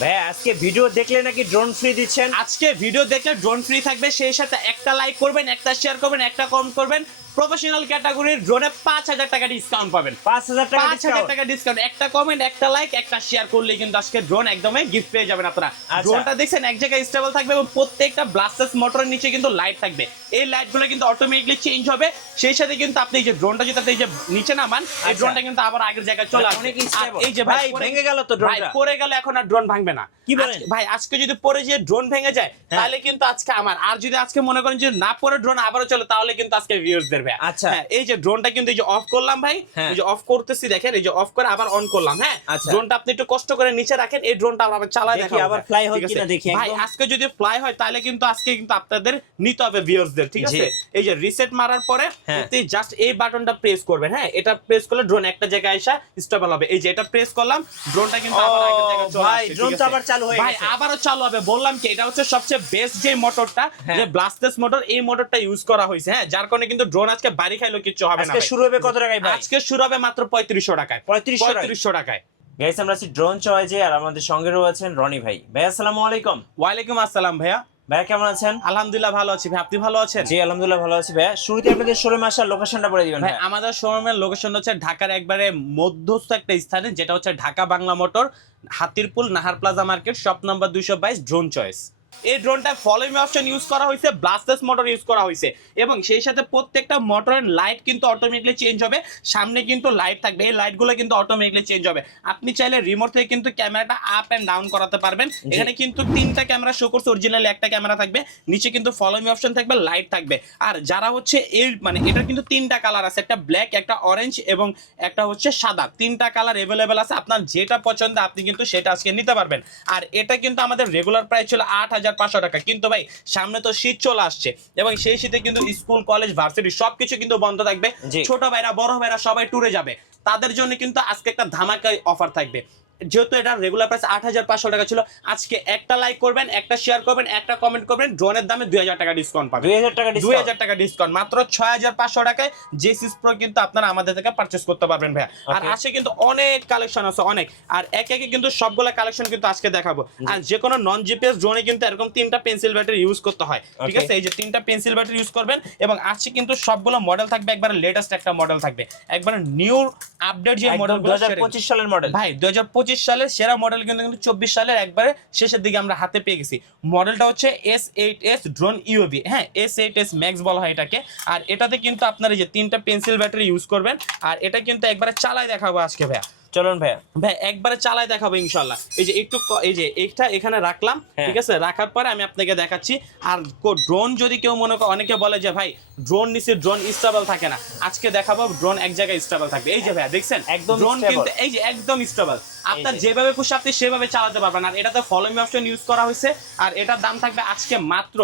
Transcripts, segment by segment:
ভাই আজকে ভিডিও দেখলে নাকি ড্রোন ফ্রি দিচ্ছেন? আজকে ভিডিও দেখলে ড্রোন ফ্রি থাকবে, সেই সাথে একটা লাইক করবেন, একটা শেয়ার করবেন, একটা কমেন্ট করবেন, প্রফেশনাল ক্যাটাগরির ড্রোনে 5000 টাকা ডিসকাউন্ট পাবেন। 5000 টাকা ডিসকাউন্ট, একটা কমেন্ট, একটা লাইক, একটা শেয়ার করলে কিন্তু আজকে ড্রোন একদমই গিফট পেয়ে যাবেন আপনারা। ড্রোনটা দেখছেন এক জায়গায় স্টেবল থাকবে এবং প্রত্যেকটা ব্লাস্টার্স মোটরের নিচে কিন্তু লাইট থাকবে। এই লাইটগুলো কিন্তু অটোমেটিকলি চেঞ্জ হবে, সেই সাথে কিন্তু আপনি এই যে ড্রোনটা যেটা এই যে নিচে নামান, এই ড্রোনটা কিন্তু আবার আগের জায়গায় চলে আসবে। এই যে ভাই ভেঙে গেল তো ড্রোনটা, পড়ে গেল, এখন আর ড্রোন ভাঙবে না। কি বলেন ভাই? আজকে যদি পরে যে ড্রোন ভেঙে যায় তাহলে কিন্তু আজকে আমার, আর যদি আজকে মনে করেন যে না পরে ড্রোন আবারও চলে তাহলে কিন্তু আজকে ভিউয়ার্সদের ভাই। আচ্ছা এই যে ড্রোনটা কিন্তু এই যে অফ করলাম ভাই, এই যে অফ করতেছি দেখেন, এই যে অফ করে আবার অন করলাম। হ্যাঁ, ড্রোনটা আপনি একটু কষ্ট করে নিচে রাখেন, এই ড্রোনটা আবার চালায় দেখাবো আবার ফ্লাই হয় কিনা দেখি। ভাই আজকে যদি ফ্লাই হয় তাহলে কিন্তু আজকে কিন্তু আপনাদের নিতে হবে ভিউয়ার্সদের, ঠিক আছে? এই যে রিসেট মারার পরে আপনি জাস্ট এই বাটনটা প্রেস করবেন। হ্যাঁ, এটা প্রেস করলে ড্রোন একটা জায়গায় এসে স্টেবল হবে। এই যে এটা প্রেস করলাম, ড্রোনটা কিন্তু আবার আগের জায়গায় চলে আসছে। ভাই ড্রোনটা আবার চালু হয়ে গেছে ভাই, আবারও চালু হবে। বললাম কি এটা হচ্ছে সবচেয়ে বেস্ট যে মোটরটা, যে ব্লাস্টার্স মোটর, এই মোটরটা ইউজ করা হয়েছে। হ্যাঁ, যার কারণে কিন্তু ড্রোন আজকে বাড়ি খাইলো কিছু হবে না। আজকে শুরু হবে কত টাকায় ভাই? আজকে শুরু হবে মাত্র 3500 টাকায়। 3500 টাকায়। গাইস আমরা আছি ড্রোন চয়েজে, আর আমাদের সঙ্গে রয়েছেন রনি ভাই। ভাই আসসালামু আলাইকুম। ওয়ালাইকুম আসসালাম ভাইয়া। ভাই কেমন আছেন? আলহামদুলিল্লাহ ভালো আছি ভাই, আপনি ভালো আছেন? জি আলহামদুলিল্লাহ ভালো আছি ভাই। শুরুতে আপনাদের শোরুমে আসার লোকেশনটা বলে দিবেন ভাই। আমাদের শোরুমের লোকেশন হচ্ছে ঢাকার একবারে মধ্যস্থ একটা স্থানে, যেটা হচ্ছে Dhaka Bangla motor, Hatirpool, Nahar plaza market, shop number 222, drone choice. এই ড্রোনটা ফলোইং অপশন ইউজ করা হয়েছে, ব্লাস্টার্স মোটর ইউজ করা হয়েছে, এবং সেই সাথে প্রত্যেকটা মোটরের লাইট কিন্তু অটোমেটিকলি চেঞ্জ হবে। সামনে কিন্তু লাইট থাকবে, এই লাইটগুলো কিন্তু অটোমেটিকলি চেঞ্জ হবে। আপনি চাইলে রিমোট থেকে কিন্তু ক্যামেরাটা আপ এন্ড ডাউন করাতে পারবেন। এখানে কিন্তু 3টা ক্যামেরা শো করছে, অরিজিনালি একটা ক্যামেরা থাকবে, নিচে কিন্তু ফলোইং অপশন থাকবে, লাইট থাকবে। আর যারা হচ্ছে এই মানে এটা কিন্তু 3টা কালার আছে, একটা ব্ল্যাক, একটা অরেঞ্জ এবং একটা হচ্ছে সাদা। 3টা কালার अवेलेबल আছে, আপনার যেটা পছন্দ আপনি কিন্তু সেটা আজকে নিতে পারবেন। আর এটা কিন্তু আমাদের রেগুলার প্রাইস ছিল 8500 টাকা, কিন্তু ভাই সামনে তো শীত চলে আসছে এবং সেই শীতে কিন্তু স্কুল, কলেজ, ভার্সিটি সবকিছু কিন্তু বন্ধ থাকবে। ছোট ভাইরা, বড় ভাইরা সবাই ট্যুরে যাবে, তাদের জন্য কিন্তু আজকে একটা ধামাকা অফার থাকবে। যেহেতু এটা রেগুলার প্রাইস 8500 টাকা ছিল, আজকে একটা লাইক করবেন, একটা শেয়ার করবেন, একটা কমেন্ট করবেন, ড্রোনের দামে 2000 টাকা ডিসকাউন্ট পাবেন। 2000 টাকা ডিসকাউন্ট, মাত্র 6500 টাকায় জেসিস প্রো কিন্তু আপনারা আমাদের থেকে পারচেজ করতে পারবেন ভাই। আর আছে কিন্তু অনেক কালেকশন আছে, অনেক। আর একে একে কিন্তু সবগুলা কালেকশন কিন্তু আজকে দেখাবো। আর যে কোনো নন জিপিএস ড্রোনে কিন্তু এরকম 3টা পেন্সিল ব্যাটারি ইউজ করতে হয়, ঠিক আছে? এই যে 3টা পেন্সিল ব্যাটারি ইউজ করবেন, এবং আজকে কিন্তু সবগুলো মডেল থাকবে, একবারে লেটেস্ট একটা মডেল থাকবে, একবারে নিউ আপডেট যে মডেলগুলো 2025 সালের মডেল ভাই। 2025 সালের সেরা মডেল কিন্তু 24 সালের একবারে শেষের দিকে আমরা হাতে পেয়ে গেছি। মডেলটা হচ্ছে S8s ড্রোন ইউভি। হ্যাঁ, S8s ম্যাক্স বলা হয় এটাকে। আর এটাতে কিন্তু আপনারা এই যে 3টা পেন্সিল ব্যাটারি ইউজ করবেন, আর এটা কিন্তু একবারে চালায় দেখাবো আজকে ভাইয়া। চলুন ভাই একবারে চালায় দেখাবো ইনশাআল্লাহ। এই যে একটু এই যে এইটা এখানে রাখলাম, ঠিক আছে? রাখার পরে আমি আপনাকে দেখাচ্ছি। আর ড্রোন যদি কেউ মনে করে, অনেকে বলে যে ভাই ড্রোন নিচে ড্রোন স্টেবল থাকে না, আজকে দেখাবো ড্রোন এক জায়গায় স্টেবল থাকবে। এই যে ভাই দেখছেন, একদম ড্রোন কিন্তু এই যে একদম স্টেবল, আপনার যেভাবে খুশি আপনি সেভাবে চালাতে পারবেন। আর এটাতে ফলোইং অপশন ইউজ করা হয়েছে, আর এটার দাম থাকবে আজকে মাত্র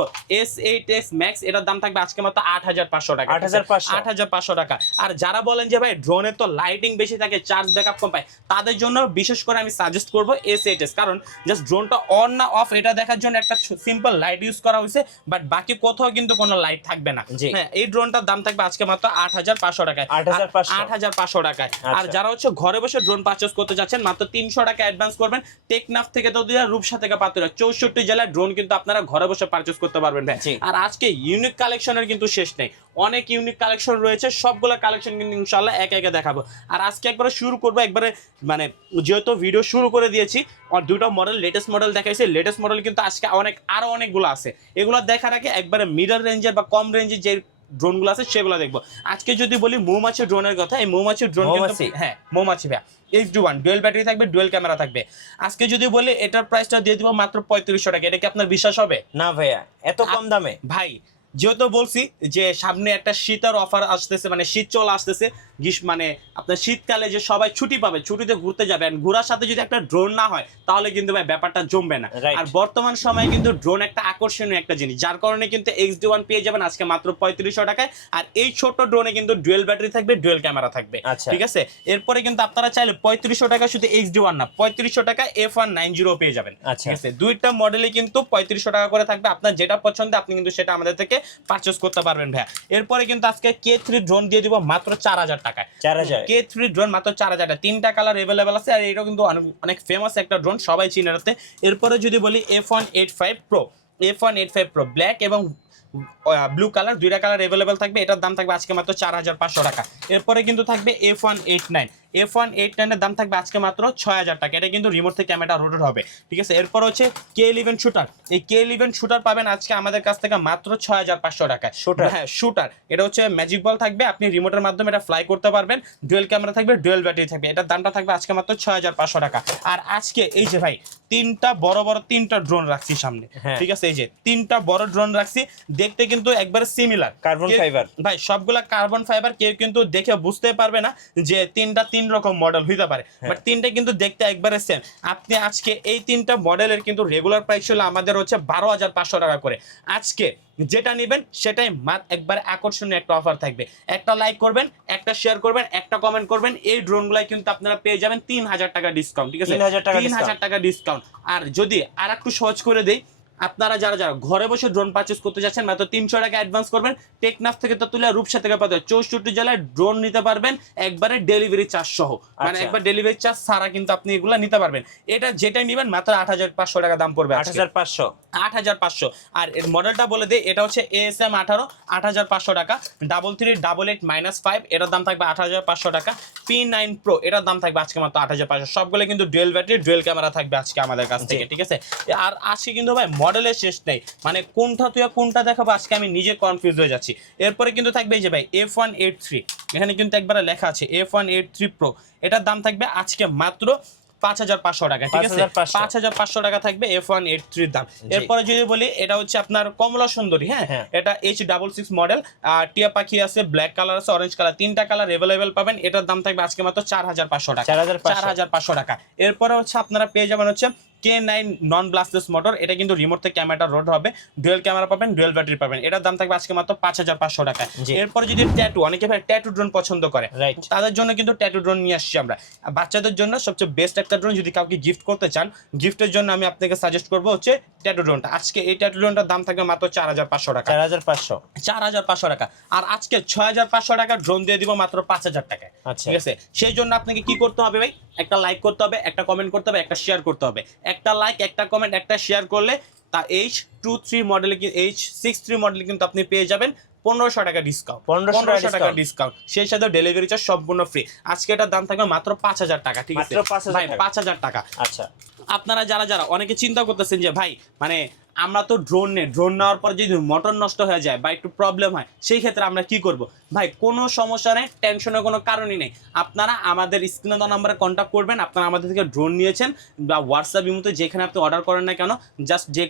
S8s ম্যাক্স, এটার দাম থাকবে আজকে মাত্র 8500 টাকা। 8500 টাকা। আর যারা বলেন যে ভাই ড্রোনের তো লাইটিং বেশি থাকে, চার্জ ব্যাকআপ কম পায়, তাদের জন্য বিশেষ করে আমি সাজেস্ট করব S8s, কারণ জাস্ট ড্রোনটা অন না অফ এটা দেখার জন্য একটা সিম্পল লাইট ইউজ করা হয়েছে, বাট বাকি কোথাও কিন্তু কোনো লাইট থাকবে না। হ্যাঁ, এই ড্রোনটার দাম থাকবে আজকে মাত্র 8500 টাকায়। 8500 টাকায়। আর যারা হচ্ছে ঘরে বসে ড্রোন পারচেজ করতে যাচ্ছেন, মাত্র 300 টাকা অ্যাডভান্স করবেন। টেকনাফ থেকে তদুয়া, রূপসা থেকে পাতুরিয়া, 64 জেলায় ড্রোন কিন্তু আপনারা ঘরে বসে পারচেজ করতে পারবেন ভাই। আর আজকে ইউনিক কালেকশনের কিন্তু শেষ নেই, অনেক ইউনিক কালেকশন রয়েছে, সবগুলো কালেকশন কিন্তু ইনশাআল্লাহ একে একে দেখাবো। আর আজকে একবারে শুরু করবো, একবারে মানে যেহেতু ভিডিও শুরু করে দিয়েছি, আর দুটো মডেল লেটেস্ট মডেল দেখাইছি। লেটেস্ট মডেল কিন্তু আজকে আরো অনেকগুলো আছে, এগুলো দেখার আগে একবারে মিডল রেঞ্জের বা কম রেঞ্জের যে ড্রোনগুলো আছে সেগুলো দেখবো। আজকে যদি বলি মৌমাছি ড্রোনের কথা, এই মৌমাছি ড্রোন কিন্তু হ্যাঁ মৌমাছি ভাই H21 ডুয়েল ব্যাটারি থাকবে, ডুয়েল ক্যামেরা থাকবে। আজকে যদি বলি এটার প্রাইসটা দিয়ে দিব মাত্র 3500 টাকা। এটা কি আপনার বিশ্বাস হবে? না ভাইয়া, এত কম দামে? ভাই যেহেতু বলছি যে সামনে একটা শীতের অফার আসতেছে, মানে শীত চলে আসতেছে, মানে আপনার শীতকালে যে সবাই ছুটি পাবে, ছুটিতে ঘুরতে যাবেন, ঘোরার সাথে যদি একটা ড্রোন না হয় তাহলে কিন্তু ভাই ব্যাপারটা জমবে না। আর বর্তমান সময়ে কিন্তু ড্রোন একটা আকর্ষণীয় একটা জিনিস, যার কারণে কিন্তু XD1 পেয়ে যাবেন আজকে মাত্র 3500 টাকায়। আর এই ছোট ড্রোনে কিন্তু ডুয়েল ব্যাটারি থাকবে, ডুয়েল ক্যামেরা থাকবে, ঠিক আছে? এরপরে কিন্তু আপনারা চাইলে 3500 টাকা শুধু XD1 না, 3500 টাকা F190 পেয়ে যাবেন, ঠিক আছে? দুইটা মডেলে কিন্তু 3500 টাকা করে থাকবে। আপনার যেটা পছন্দ আপনি কিন্তু সেটা আমাদের থেকে পারচেজ করতে পারবেন ভাই। এরপরে কিন্তু আজকে K3 ড্রোন দিয়ে দিব মাত্র 4000 টাকা। টাকায়। 4000 K3 ড্রোন মাত্র 4000 টাকা। 3টা কালার अवेलेबल আছে আর এটাও কিন্তু অনেক ফেমাস একটা ড্রোন, সবাই চিনে রাখতে। এরপরে যদি বলি F185 Pro ব্ল্যাক এবং ব্লু কালার, দুইটা কালার अवेलेबल থাকবে, এটার দাম থাকবে আজকে মাত্র 4500 টাকা। এরপরে কিন্তু থাকবে F189 এর দাম থাকবে আজকে মাত্র 6000 টাকা। এটা কিন্তু রিমোট থেকে ক্যামেরা রোটেট হবে, ঠিক আছে। এরপর হচ্ছে K11 শুটার, এই K11 শুটার পাবেন আজকে আমাদের কাছ থেকে মাত্র 6500 টাকায়। শুটার, হ্যাঁ শুটার, এটা হচ্ছে ম্যাজিক বল থাকবে, আপনি রিমোটের মাধ্যমে এটা ফ্লাই করতে পারবেন, ডুয়েল ক্যামেরা থাকবে, ডুয়েল ব্যাটারি থাকবে, এটার দামটা থাকবে আজকে মাত্র 6500 টাকা। আর আজকে এই যে ভাই তিনটা বড় ড্রোন রাখছি সামনে, ঠিক আছে, এই যে তিনটা বড় ড্রোন রাখছি, দেখতে কিন্তু একবারে সিমিলার, কার্বন ফাইবার ভাই, সবগুলা কার্বন ফাইবার। কেউ কিন্তু দেখে বুঝতে পারবে না যে তিনটা তিন রকম মডেল হইতে পারে, বাট তিনটা কিন্তু দেখতে একবারে সেম। আপনি আজকে এই তিনটা মডেলের কিন্তু রেগুলার প্রাইস ছিল আমাদের হচ্ছে 12500 টাকা করে। আজকে যেটা নেবেন সেটাই একবারে আকর্ষণীয় একটা অফার থাকবে। একটা লাইক করবেন, একটা শেয়ার করবেন, একটা কমেন্ট করবেন, এই ড্রোনগুলাই কিন্তু আপনারা পেয়ে যাবেন 3000 টাকা ডিসকাউন্ট, ঠিক আছে, 3000 টাকা ডিসকাউন্ট। আর যদি আর একটু সহজ করে দেই, আপনারা যারা ঘরে বসে ড্রোন পারচেজ করতে যাচ্ছেন মাত্র 300 টাকা অ্যাডভান্স করবেন, টেকনাফ থেকে তুলে রূপসা থেকে পাবে 64 জেলায় ড্রোন নিতে পারবেন একবারে ডেলিভারি চার্জ সহ, মানে একবার ডেলিভারি চার্জ ছাড়া কিন্তু আপনি এগুলো নিতে পারবেন। এটা যেটাই নেবেন মাত্র 8500 টাকা দাম পড়বে, 8500। আর এর মডেলটা বলে দেই, এটা হচ্ছে ASM 18, 8500 টাকা। 3388-5, এটার দাম থাকবে 8500 টাকা। P9 Pro, এটার দাম থাকবে আজকে মাত্র 8500। সবগুলো কিন্তু ডুয়েল ব্যাটারি, ডুয়েল ক্যামেরা থাকবে আজকে আমাদের কাছ থেকে, ঠিক আছে। আর আজকে কিন্তু ভাই মডেলের শেষ নেই, মানে কোনটা তুই কোনটা দেখাবো আজকে আমি নিজে কনফিউজ হয়ে যাচ্ছি। এরপরে কিন্তু থাকবে এই যে ভাই F183, এখানে কিন্তু একবারে লেখা আছে F183 Pro, এটার দাম থাকবে আজকে মাত্র 5500 টাকা, ঠিক আছে, 5500 টাকা থাকবে F183 এর দাম। এরপরে যদি বলি এটা হচ্ছে আপনার কমলা সুন্দরী, হ্যাঁ, এটা H66 মডেল, টিয়া পাখি আছে, ব্ল্যাক কালার আছে, অরেঞ্জ কালার, তিনটা কালার अवेलेबल পাবেন, এটার দাম থাকবে আজকে মাত্র 4500 টাকা, 4500 টাকা। এরপরে হচ্ছে আপনারা পেয়ে যাবেন হচ্ছে K9 নন ব্লাস্টলেস মোটর, এটা কিন্তু রিমোট থেকে ক্যামেরাটা রোড হবে, ডুয়েল ক্যামেরা পাবেন, ডুয়েল ব্যাটারি পাবেন, এটার দাম থাকবে আজকে মাত্র 5500 টাকা। এরপরে যদি ট্যাটু, অনেকে ভাই ট্যাটু ড্রোন পছন্দ করে, তাদের জন্য কিন্তু ট্যাটু ড্রোন নিয়ে আসছি আমরা। বাচ্চাদের জন্য সবচেয়ে বেস্ট একটা ড্রোন, যদি কাউকে গিফট করতে চান, গিফটের জন্য আমি আপনাকে সাজেস্ট করবো হচ্ছে ট্যাটু ড্রোনটা। আজকে এই ট্যাটু ড্রোনটার দাম থাকবে মাত্র 4500 টাকা, 4500 টাকা। আর আজকে 6500 টাকা ড্রোন দিয়ে দিব মাত্র 5000 টাকায়, ঠিক আছে। সেই জন্য আপনাকে কি করতে হবে ভাই, একটা লাইক করতে হবে, একটা কমেন্ট করতে হবে, একটা শেয়ার করতে হবে। একটা লাইক, একটা কমেন্ট, একটা শেয়ার করলে তা H23 মডেলে, H63 মডেলে কিন্তু আপনি পেয়ে যাবেন 1500 টাকা ডিসকাউন্ট, 1500 টাকা ডিসকাউন্ট, সেই সাথে ডেলিভারি চার্জ সম্পূর্ণ ফ্রি। আজকে এটার দাম থাকবে মাত্র 5000 টাকা, ঠিক আছে ভাই, 5000 টাকা। আচ্ছা, আপনারা যারা অনেকে চিন্তা করতেছেন যে ভাই, মানে আমরা তো ড্রোন নেওয়ার পর যদি মোটর নষ্ট হয়ে যায় বা একটু প্রবলেম হয়, সেই ক্ষেত্রে আমরা কি করব? ভাই কোনো সমস্যা নেই, টেনশনের কোনো কারণই নেই। আপনারা আমাদের স্ক্রিনে দেওয়া নাম্বারে কন্ট্যাক্ট করবেন, আপনারা আমাদের থেকে ড্রোন নিয়েছেন বা হোয়াটসঅ্যাপ ইমোতে যেখানে আপনি অর্ডার করেন না কেন, জাস্ট যে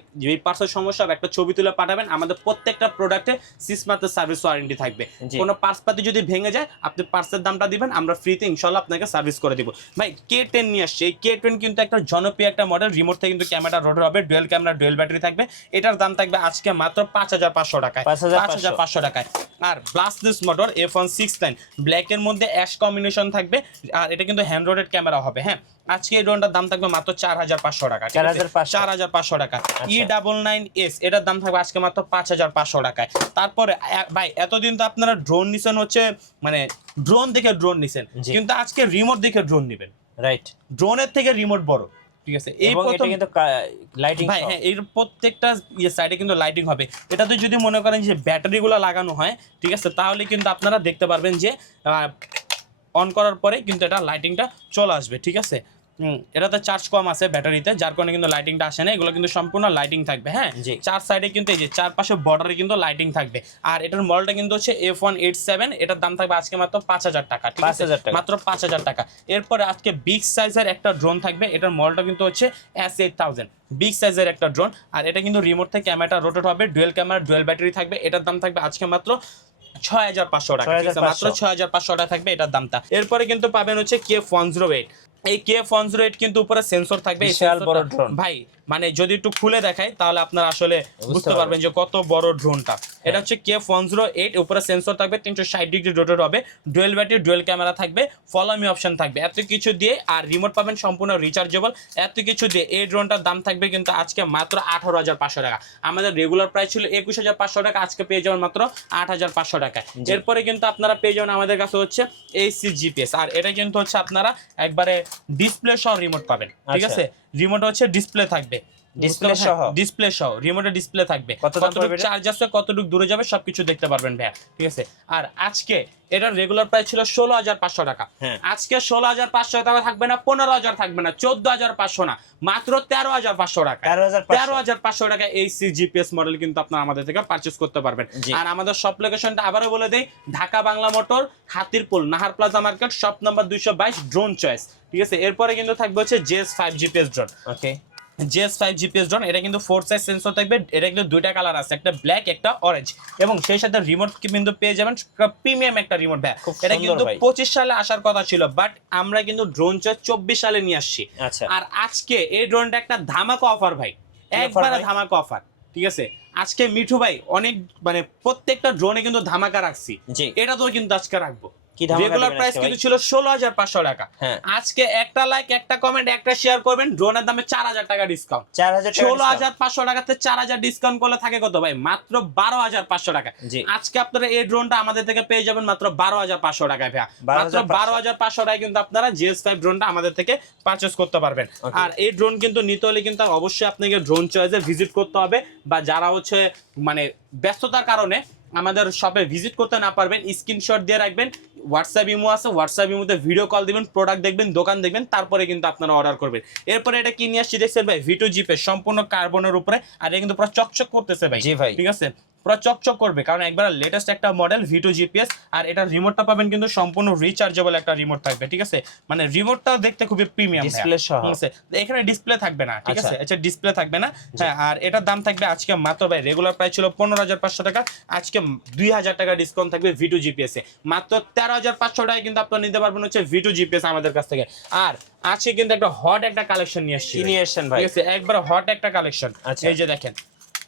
পার্সের সমস্যা হবে একটা ছবি তুলে পাঠাবেন। আমাদের প্রত্যেকটা প্রোডাক্টে 6 মাসের সার্ভিস ওয়ারেন্টি থাকবে। কোনো পার্স পাতি যদি ভেঙে যায়, আপনি পার্সের দামটা দিবেন, আমরা ফ্রিতে ইনশাল্লাহ আপনাকে সার্ভিস করে দিব। ভাই K10 নিয়ে আসছে, এই K10 কিন্তু একটা জনপ্রিয় একটা মডেল, রিমোট থেকে কিন্তু ক্যামেরা রোড হবে, ডুয়েল ক্যামেরা, ডুয়েল ব্যাটারি থাকবে, এটার দাম থাকবে আজকে মাত্র 5500 টাকায়, 5500 টাকায়। আর ব্লাস্টলেস মোটর F169 ব্ল্যাকের মধ্যে অ্যাশ কম্বিনেশন থাকবে, আর এটা কিন্তু হ্যান্ড রোডেড ক্যামেরা হবে, হ্যাঁ। আজকে এই ড্রোনটার দাম থাকবে মাত্র 4500 টাকা, 4500 টাকা। E99S, এটার দাম থাকবে আজকে মাত্র 5500 টাকায়। তারপরে ভাই এতদিন তো আপনারা ড্রোন নিছেন হচ্ছে, মানে ড্রোন দেখে ড্রোন নিছেন, কিন্তু আজকে রিমোট দেখে ড্রোন নেবেন, রাইট। ড্রোনের থেকে রিমোট বড়, ঠিক আছে। এই প্রথম কিন্তু লাইটিং, ভাই হ্যাঁ, এর প্রত্যেকটা সাইডে কিন্তু লাইটিং হবে। এটাতে যদি মনে করেন যে ব্যাটারিগুলো লাগানো হয়, ঠিক আছে, তাহলে কিন্তু আপনারা দেখতে পারবেন যে অন করার পরে কিন্তু এটা লাইটিংটা চলে আসবে, ঠিক আছে। এটাতে চার্জ কম আছে ব্যাটারিতে, যার কারণে কিন্তু লাইটিংটা আসে না। এগুলো কিন্তু সম্পূর্ণ লাইটিং থাকবে, হ্যাঁ, চার সাইডে কিন্তু এই যে চারপাশে বর্ডারে কিন্তু লাইটিং থাকবে। আর এটার মডেলটা কিন্তু হচ্ছে F187, এটার দাম থাকবে আজকে মাত্র 5000 টাকা, ঠিক আছে, মাত্র 5000 টাকা। এরপরে আজকে বিগ সাইজের একটা ড্রোন থাকবে, এটার মডেলটা কিন্তু হচ্ছে S8000, বিগ সাইজের একটা ড্রোন, আর এটা কিন্তু রিমোট থেকে ক্যামেরাটা রোটেট হবে, ডুয়েল ক্যামেরা, ডুয়েল ব্যাটারি থাকবে, এটার দাম থাকবে আজকে মাত্র 6500 টাকা, মাত্র 6500 টাকা থাকবে এটার দামটা। এরপরে কিন্তু পাবেন হচ্ছে K108, এই K108 কিন্তু উপরে সেন্সর থাকবে, এই বিশাল বড় ড্রোন ভাই, মানে যদি একটু খুলে দেখাই তাহলে আপনারা আসলে বুঝতে পারবেন যে কত বড় ড্রোনটা। এটা হচ্ছে K108, উপরে সেন্সর থাকবে, 360 ডিগ্রি রোটেট হবে, ডুয়েল ব্যাটারি, ডুয়েল ক্যামেরা থাকবে, ফলো মি অপশন থাকবে, এত কিছু দিয়ে, আর রিমোট পাবেন সম্পূর্ণ রিচার্জেবল, এত কিছু দিয়ে এই ড্রোনটার দাম থাকবে কিন্তু আজকে মাত্র 18,500 টাকা। আমাদের রেগুলার প্রাইস ছিল 21,500 টাকা, আজকে পেয়ে যাবেন মাত্র 8,500 টাকায়। এরপরে কিন্তু আপনারা পেয়ে যাবেন আমাদের কাছে হচ্ছে AC GPS, আর এটা কিন্তু হচ্ছে আপনারা একবারে ডিসপ্লে সহ রিমোট পাবেন, ঠিক আছে? রিমোট হচ্ছে ডিসপ্লে থাকবে, ডিসপ্লে সহ রিমোটের ডিসপ্লে থাকবে, কতটুকু চার্জ আছে, কতটুকু দূরে যাবে সবকিছু দেখতে পারবেন ভাইয়া, ঠিক আছে? আর আজকে এটার রেগুলার প্রাইস ছিল 16,500 টাকা, আজকে 16,500 টাকা থাকবে না, 15,000 থাকবে না, 14,500 না, মাত্র 13,500 টাকা। 13,500 টাকা এই জিপিএস মডেল কিন্তু আপনারা আমাদের থেকে পারচেজ করতে পারবেন। আর আমাদের শপ লোকেশনটা আবারও বলে দেই, Dhaka Bangla motor, Hatirpool, Nahar plaza market, shop number 222, drone choice, ঠিক আছে? এরপরে কিন্তু থাকবে হচ্ছে JS5 GPS drone. Okay, JS5 GPS drone, এটা কিন্তু 4 সাইজ সেন্সর থাকবে, এটা কিন্তু দুইটা কালার আছে, একটা ব্ল্যাক একটা অরেঞ্জ, এবং সেই সাথে রিমোট কিন্তু পেয়ে যাবেন প্রিমিয়াম একটা রিমোট ভাই। এটা কিন্তু 25 সালে আসার কথা ছিল, বাট আমরা কিন্তু ড্রোন 24 সালে নিয়ে আসছি। আর আজকে এই ড্রোনটা একটা ধামাকা অফার ভাই, একবারে ধামাকা অফার, ঠিক আছে? আজকে মিঠু ভাই অনেক মানে প্রত্যেকটা ড্রোনে কিন্তু ধামাকা রাখছি, এটা তো কিন্তু আজকে রাখবো। রেগুলার প্রাইস কিন্তু ছিল 16,500 টাকা, আজকে একটা লাইক, একটা কমেন্ট, একটা শেয়ার করবেন, ড্রোনের দামে 4,000 টাকা ডিসকাউন্ট। 16,500 টাকাতে 4,000 ডিসকাউন্ট করলে থাকে কত ভাই? মাত্র 12,500 টাকা। আজকে আপনারা এই ড্রোনটা আমাদের থেকে পেয়ে যাবেন মাত্র 12,500 টাকায় ভাই, মাত্র 12,500 টাকায় কিন্তু আপনারা JS5 ড্রোনটা আমাদের থেকে পারচেজ করতে পারবেন। আর এই ড্রোন কিন্তু নিতে হলে কিন্তু অবশ্যই আপনাকে ড্রোন চয়েসে ভিজিট করতে হবে, বা যারা হচ্ছে মানে ব্যস্ততার কারণে আমাদের শপে ভিজিট করতে না পারবেন, স্ক্রিনশট দিয়ে রাখবেন, হোয়াটসঅ্যাপ ইমো আছে, হোয়াটসঅ্যাপ ইমোতে ভিডিও কল দিবেন, প্রোডাক্ট দেখবেন, দোকান দেখবেন, তারপরে কিন্তু আপনারা অর্ডার করবেন। এরপরে এটা কি নিয়ে আসছি দেখছেন ভাই, V2 জিপিএস, সম্পূর্ণ কার্বনের উপরে, আর এটা কিন্তু পুরো চকচক করতেছে ভাই, ঠিক আছে? পুরো চকচক করবে, কারণ একবার লেটেস্ট একটা মডেল V2 জিপিএস। আর এটা রিমোটটা পাবেন কিন্তু সম্পূর্ণ রিচার্জেবল একটা রিমোট থাকবে, ঠিক আছে? মানে রিমোটটাও দেখতে খুবই প্রিমিয়াম, ডিসপ্লে সহ, ঠিক আছে? এখানে ডিসপ্লে থাকবে না, ঠিক আছে? আচ্ছা, ডিসপ্লে থাকবে না, হ্যাঁ। আর এটার দাম থাকবে আজকে মাত্র ভাই, রেগুলার প্রাইস ছিল 15,500 টাকা, আজকে 2,000 টাকা ডিসকাউন্ট থাকবে V2 জিপিএস এ, মাত্র 13,500 টাকায় কিন্তু আপনারা নিতে পারবেন হচ্ছে V2 জিপিএস আমাদের কাছ থেকে। আর আজকে কিন্তু একটা হট একটা কালেকশন নিয়ে আসছি, ভাই, ঠিক আছে? একবার হট একটা কালেকশন, এই যে দেখেন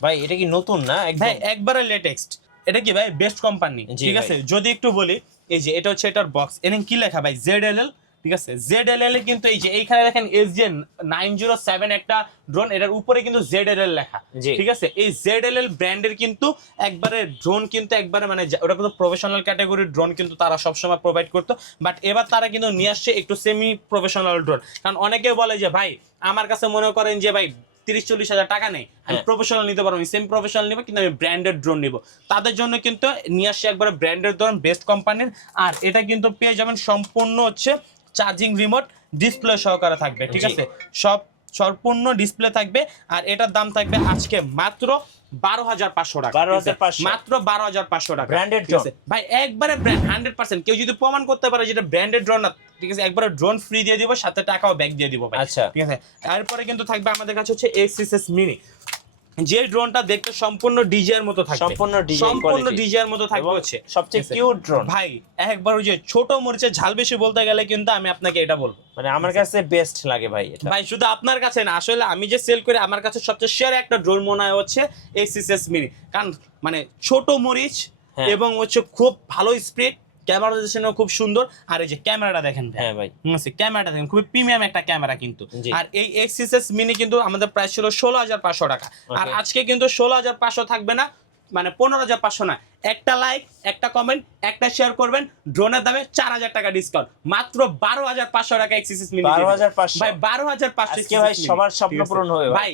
ভাই, এটা কি নতুন না? ভাই একবারে লেটেস্ট, এটা কি ভাই বেস্ট কোম্পানি, ঠিক আছে? যদি একটু বলি, এই যে এটা হচ্ছে এটার বক্স, এখানে কি লেখা ভাই? ZLL, ঠিক আছে? ZLL এ কিন্তু এই যে এইখানে দেখেন SJ907 একটা ড্রোন, এটার উপরে কিন্তু ZLL লেখা, ঠিক আছে? এই ZLL ব্র্যান্ডের কিন্তু একবারে ড্রোন কিন্তু একবারে মানে ওটা কিন্তু প্রফেশনাল ক্যাটাগরির ড্রোন কিন্তু তারা সবসময় প্রোভাইড করতো, বাট এবার তারা কিন্তু নিয়ে আসছে একটু সেমি প্রফেশনাল ড্রোন। কারণ অনেকে বলে যে ভাই আমার কাছে মনে করেন যে ভাই 30-40 হাজার টাকা নেই, আমি প্রফেশনাল নিতে পারবো, সেমি প্রফেশনাল নিবো, কিন্তু আমি ব্র্যান্ডেড ড্রোন নিবো, তাদের জন্য কিন্তু নিয়ে আসছে একবারে ব্র্যান্ডেড ড্রোন, বেস্ট কোম্পানির। আর এটা কিন্তু পেয়ে যাবেন সম্পূর্ণ হচ্ছে চার্জিং রিমোট, ডিসপ্লে সহকারে থাকবে, ঠিক আছে? সব সম্পূর্ণ ডিসপ্লে থাকবে। আর এটার দাম থাকবে আজকে মাত্র 12,500 টাকা, মাত্র 12,500 টাকা, ব্র্যান্ডেড ড্রোন ভাই, একবারে ব্র্যান্ড 100%। কেউ যদি প্রমাণ করতে পারে যেটা ব্র্যান্ডেড ড্রোন না, ঠিক আছে, একবারে ড্রোন ফ্রি দিয়ে দিব, সাথে টাকাও ব্যাক দিয়ে দিব ভাই, আচ্ছা, ঠিক আছে? তারপরে কিন্তু থাকবে আমাদের কাছে হচ্ছে XSS মিনি, যে ড্রোনটা দেখতে সম্পূর্ণ ডিজাইয়ের মতো থাকবে, সম্পূর্ণ ডিজাইয়ের মতো থাকবে, হচ্ছে সবচেয়ে কিউট ড্রোন ভাই। একবার ওই যে ছোট মরিচের ঝাল বেশি বলতে গেলে কিন্তু আমি আপনাকে এটা বলবো, মানে আমার কাছে বেস্ট লাগে ভাই এটা। ভাই শুধু আপনার কাছে না, আসলে আমি যে সেল করি, আমার কাছে সবচেয়ে সেরা একটা ড্রোন মনে হয় হচ্ছে XSS মিনি, কারণ মানে ছোট মরিচ এবং হচ্ছে খুব ভালো স্পিড, ক্যামেরাইজেশনও খুব সুন্দর। আর এই যে ক্যামেরাটা দেখেন, হ্যাঁ ভাই, ক্যামেরাটা দেখেন, খুবই প্রিমিয়াম একটা ক্যামেরা কিন্তু। আর এই XSS মিনি কিন্তু আমাদের প্রাইস ছিল 16,500 টাকা, আর আজকে কিন্তু 16,500 থাকবে না, মানে 15,500 না, একটা লাইক, একটা কমেন্ট, একটা শেয়ার করবেন, ড্রোনের দামে 4,000 টাকা ডিসকাউন্ট, মাত্র 12,500 টাকা XSS মিনি, 12,500 ভাই, 12,500 ভাই, সবার স্বপ্ন পূরণ হবে ভাই।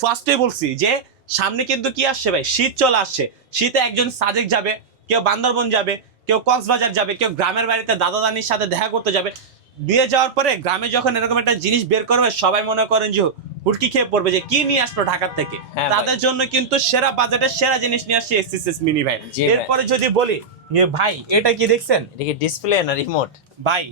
ফার্স্টে বলছি যে সামনে কিন্তু কি আসছে ভাই, শীত চলে আসছে, শীতে একজন সাজেক যাবে, কেউ বান্দরবন যাবে, কেউ কক্সবাজার যাবে, কেউ গ্রামের বাড়িতে দাদা দানির সাথে দেখা করতে যাবে, দিয়ে যাওয়ার পরে গ্রামে যখন এরকম একটা জিনিস বের করবে, সবাই মনে করেন যে হুটকি খেয়ে পড়বে যে কি নিয়ে আসলো ঢাকার থেকে। তাদের জন্য কিন্তু সেরা বাজেটের সেরা জিনিস নিয়ে আসছে XSS মিনি ভাই। এরপরে যদি বলি ভাই, এটা কি দেখছেন? এটা কি ডিসপ্লে না রিমোট ভাই?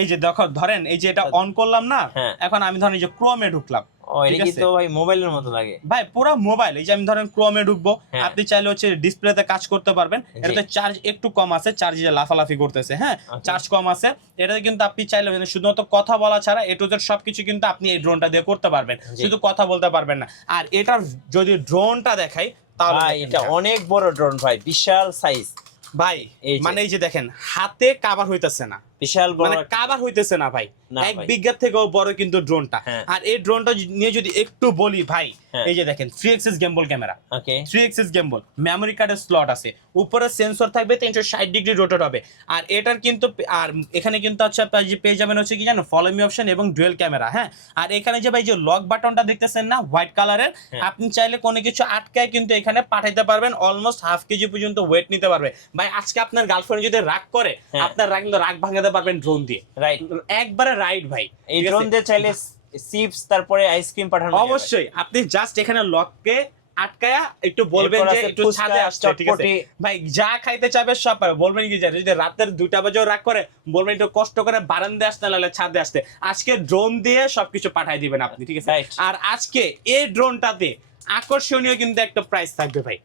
এই যে দেখো, ধরেন এই যে এটা অন করলাম না, এখন আমি ধরেন এই যে ক্রোমে ঢুকলাম, ও এটা কি তো ভাই মোবাইলের মতো লাগে ভাই, পুরো মোবাইল। এই যে আমি ধরেন ক্রোমে ঢুকবো, আপনি চাইলে হচ্ছে ডিসপ্লেতে কাজ করতে পারবেন। এটাতে চার্জ একটু কম আছে, চার্জ লাফালাফি করতেছে, হ্যাঁ চার্জ কম আছে। এটাতে কিন্তু আপনি চাইলে শুধুমাত্র কথা বলা ছাড়া এ টু জেড সবকিছু কিন্তু আপনি এই ড্রোনটা দিয়ে করতে পারবেন, শুধু কথা বলতে পারবেন না। আর এটার যদি ড্রোনটা দেখাই তাহলে এটা অনেক বড় ড্রোন ভাই, বিশাল সাইজ ভাই। মানে এই যে দেখেন, হাতে কাভার হইতেছে না, বিশাল বড়, মানে কাভার হইতেছে না ভাই, 1 বিঘা থেকেও বড় কিন্তু ড্রোনটা। আর এই ড্রোনটা নিয়ে যদি একটু বলি ভাই, এই যে দেখেন 3 axis gimbal camera, 3 axis gimbal, memory কার্ডের স্লট আছে, উপরে সেন্সর থাকবে, 360 ডিগ্রি রোটেট হবে। আর এটার কিন্তু আর এখানে কিন্তু আচ্ছা পেয়ে যাবেন হচ্ছে কি জানো, ফলো মি অপশন এবং ডুয়েল ক্যামেরা, হ্যাঁ। আর এখানে যে ভাই যে লক বাটনটা দেখতেছেন না হোয়াইট কালারের, আপনি চাইলে কোনো কিছু আটকায় কিন্তু এখানে পাঠাইতে পারবেন, অলমোস্ট হাফ কেজি পর্যন্ত ওয়েট নিতে পারবে ভাই। আজকে আপনার গার্লফ্রেন্ড যদি রাগ করে, আপনার রাগ ভাঙাতে পারবেন ড্রোন দিয়ে, রাইট, একবারে রাইট ভাই। এই ড্রোন দিয়ে চাইলে চিপস তারপরে আইসক্রিম পাঠানো অবশ্যই। আপনি জাস্ট এখানে লককে আটকায়া একটু বলবেন যে একটু ছাদে আসতে, ঠিক আছে ভাই, যা খাইতে চাবে সব পাবে। বলবেন কি যে যদি রাতের 2টা বাজেও রাগ করে, বলবেন একটু কষ্ট করে বারান্দায় আসতে, নাহলে ছাদে আসতে। আজকে ড্রোন দিয়ে সবকিছু পাঠাই দিবেন আপনি, ঠিক আছে। আর আজকে এই ড্রোনটাতে আকর্ষণীয় কিন্তু একটা প্রাইস থাকবে ভাই,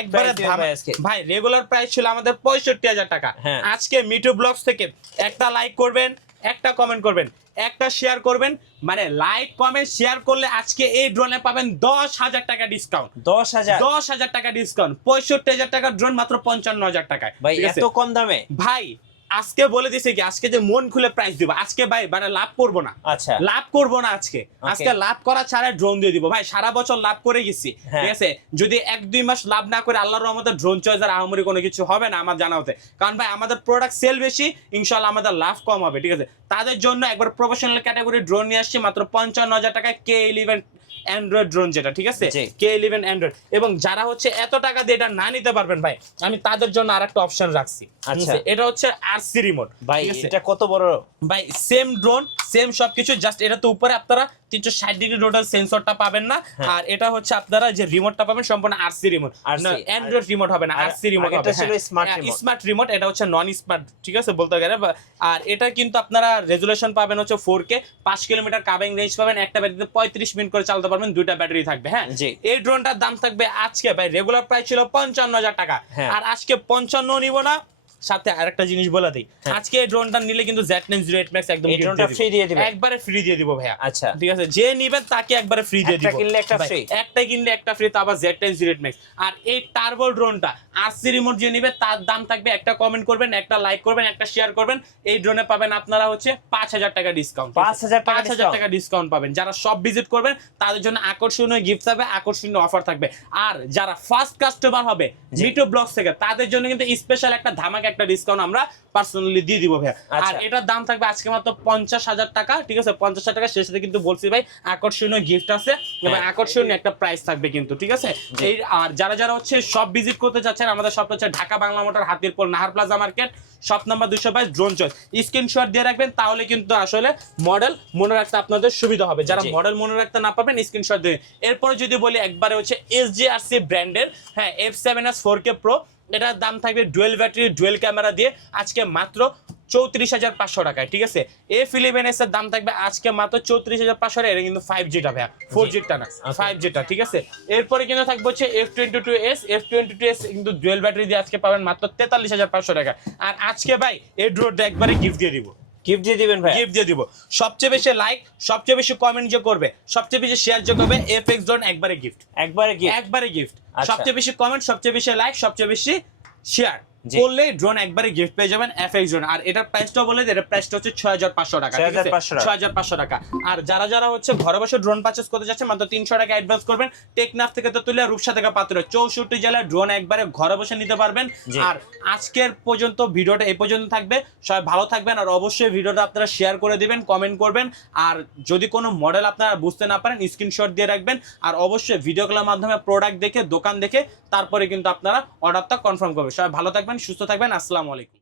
একবারে ভাই। রেগুলার প্রাইস ছিল আমাদের 65,000 টাকা। আজকে মিঠু ব্লগস থেকে একটা লাইক করবেন, একটা কমেন্ট করবেন, একটা শেয়ার করবেন, মানে লাইক কমেন্ট শেয়ার করলে আজকে এই ড্রোনে পাবেন 10,000 টাকা ডিসকাউন্ট। 10,000 টাকা ডিসকাউন্ট। 65,000 টাকার ড্রোন মাত্র 55,000 টাকায় ভাই, এত কম দামে ভাই। আজকে বলে দিছে কি, আজকে যে মন খুলে প্রাইস দিব আজকে ভাই, মানে লাভ করব না। আচ্ছা, লাভ করব না আজকে লাভ করা ছাড়া ড্রোন দিয়ে দিব ভাই। সারা বছর লাভ করে গেছি, ঠিক আছে। যদি 1-2 মাস লাভ না করে, আল্লাহর রহমতে ড্রোন চয়েস আর আহামরি কোনো কিছু হবে না আমার জানা হতে। কারণ ভাই আমাদের প্রোডাক্ট সেল বেশি, ইনশাআল্লাহ আমাদের লাভ কম হবে, ঠিক আছে। তাদের জন্য একবার প্রফেশনাল ক্যাটাগরি ড্রোন নিয়ে আসছি মাত্র 55,000 টাকায়, K11 অ্যান্ড্রয়েড ড্রোন, যেটা ঠিক আছে, K11 অ্যান্ড্রয়েড। এবং যারা হচ্ছে এত টাকা দিয়ে এটা না নিতে পারবেন ভাই, আমি তাদের জন্য আরেকটা অপশন রাখছি। আচ্ছা, এটা হচ্ছে আরসি রিমোট ভাই। এটা কত বড় ভাই, সেম ড্রোন সেম সবকিছু, জাস্ট এটা তো উপরে আপনারা 360 ডিগ্রি রোটাল সেন্সরটা পাবেন না। আর এটা হচ্ছে আপনারা যে রিমোটটা পাবেন সম্পূর্ণ আরসি রিমোট, অ্যান্ড্রয়েড রিমোট হবে না, আরসি রিমোট হবে। স্মার্ট রিমোট, এটা হচ্ছে নন স্মার্ট, ঠিক আছে বলতে গেলে। আর এটা কিন্তু আপনারা রেজুলেশন পাবেন হচ্ছে 4K, 5 কিলোমিটার কাভিং রেঞ্জ পাবেন, একটা ব্যাটারিতে 35 মিনিট করে চালাতে পারবেন, 2টা ব্যাটারি থাকবে, হ্যাঁ। এই ড্রোনটার দাম থাকবে আজকে ভাই, রেগুলার প্রাইস ছিল 55,000 টাকা, আর আজকে 55 নিব না। সাথে আরেকটা জিনিস বলে দিই, আজকে এই ড্রোনটা নিলে কিন্তু Z908 Max একদম ফ্রি দিয়ে দিবেন, একবারে ফ্রি দিয়ে দিব ভাইয়া। আচ্ছা, ঠিক আছে, যে নেবেন তাকে একবারে ফ্রি দিয়ে দিব, একটা কিনলে একটা ফ্রি, একটা কিনলে একটা ফ্রি, তা আবার Z908 Max। আর এই টার্বো ড্রোনটা আরসি রিমোট যে নেবে তার দাম থাকবে, একটা কমেন্ট করবেন, একটা লাইক করবেন, একটা শেয়ার করবেন, এই ড্রোনে পাবেন আপনারা হচ্ছে 5,000 টাকা ডিসকাউন্ট। 5,000 টাকা ডিসকাউন্ট পাবেন। যারা সব ভিজিট করবেন তাদের জন্য আকর্ষণীয় গিফট থাকবে, আকর্ষণীয় অফার থাকবে। আর যারা ফার্স্ট কাস্টমার হবে মিঠু ব্লগস থেকে, তাদের জন্য কিন্তু স্পেশাল একটা ধামাকা একটা ডিসকাউন্ট আমরা পার্সোনালি দিয়ে দিব ভাই। আর এটার দাম থাকবে আজকে মাত্র 50,000 টাকা, ঠিক আছে। 50,000 টাকা শেষে কিন্তু বলছি ভাই আকর্ষণীয় গিফট আছে এবং আকর্ষণীয় একটা প্রাইস থাকবে কিন্তু, ঠিক আছে। এই আর যারা হচ্ছে সব ভিজিট করতে চাচ্ছেন, আমাদের শপ হচ্ছে Dhaka Bangla motor, Hatirpool, Nahar plaza market, shop number 222, drone choice. Screenshot দিয়ে রাখবেন, তাহলে কিন্তু আসলে মডেল মনে রাখতে আপনাদের সুবিধা হবে। যারা মডেল মনে রাখতে না পাবেন স্ক্রিনশট দিয়ে। এরপরে যদি বলি একবারে হচ্ছে SGRC ব্র্যান্ডের, হ্যাঁ, F7S 4K Pro, এটার দাম থাকবে ডুয়েল ব্যাটারি ডুয়েল ক্যামেরা দিয়ে আজকে মাত্র 34,500 টাকায়, ঠিক আছে। F11s এর দাম থাকবে আজকে মাত্র 34,500 টাকা। এটা কিন্তু 5G টা ভাইয়া, 4G টা না, 5G টা, ঠিক আছে। এরপরে কিন্তু থাকবে হচ্ছে F22s কিন্তু ডুয়েল ব্যাটারি দিয়ে আজকে পাবেন মাত্র 43,500 টাকা। আর আজকে ভাই এই ড্রোনটা একবারে গিফট দিয়ে দিব, গিফট দিয়ে দিবেন ভাই, গিফট দিয়ে দিব। সবচেয়ে বেশি লাইক, সবচেয়ে বেশি কমেন্ট যে করবে, সবচেয়ে বেশি শেয়ার যে করবে, FX ড্রোন একবারে গিফট, একবারে গিফট। সবচেয়ে বেশি কমেন্ট, সবচেয়ে বেশি লাইক, সবচেয়ে বেশি শেয়ার করলে ড্রোন একবারে গিফট পেয়ে যাবেন, FX ড্রোন। আর এটার প্রাইসটা বলে দিই, এটার প্রাইসটা হচ্ছে 6,500 টাকা, ঠিক আছে, 6,500 টাকা। আর যারা হচ্ছে ঘরে বসে ড্রোন পারচেজ করতে যাচ্ছে, মাত্র 300 টাকা অ্যাডভান্স করবেন। টেকনাফ থেকে তেতুলিয়া, রূপসা থেকে পাতুরে, 64 জেলায় ড্রোন একবারে ঘরে বসে নিতে পারবেন। আর আজকের পর্যন্ত ভিডিওটা এই পর্যন্ত থাকবে। সবাই ভালো থাকবেন, আর অবশ্যই ভিডিওটা আপনারা শেয়ার করে দিবেন, কমেন্ট করবেন। আর যদি কোনো মডেল আপনারা বুঝতে না পারেন স্ক্রিনশট দিয়ে রাখবেন। আর অবশ্যই ভিডিও কলের মাধ্যমে প্রোডাক্ট দেখে, দোকান দেখে তারপরে কিন্তু আপনারা অর্ডারটা কনফার্ম করবেন। সবাই ভালো থাকবেন, সুস্থ থাকবেন। আসসালামু আলাইকুম।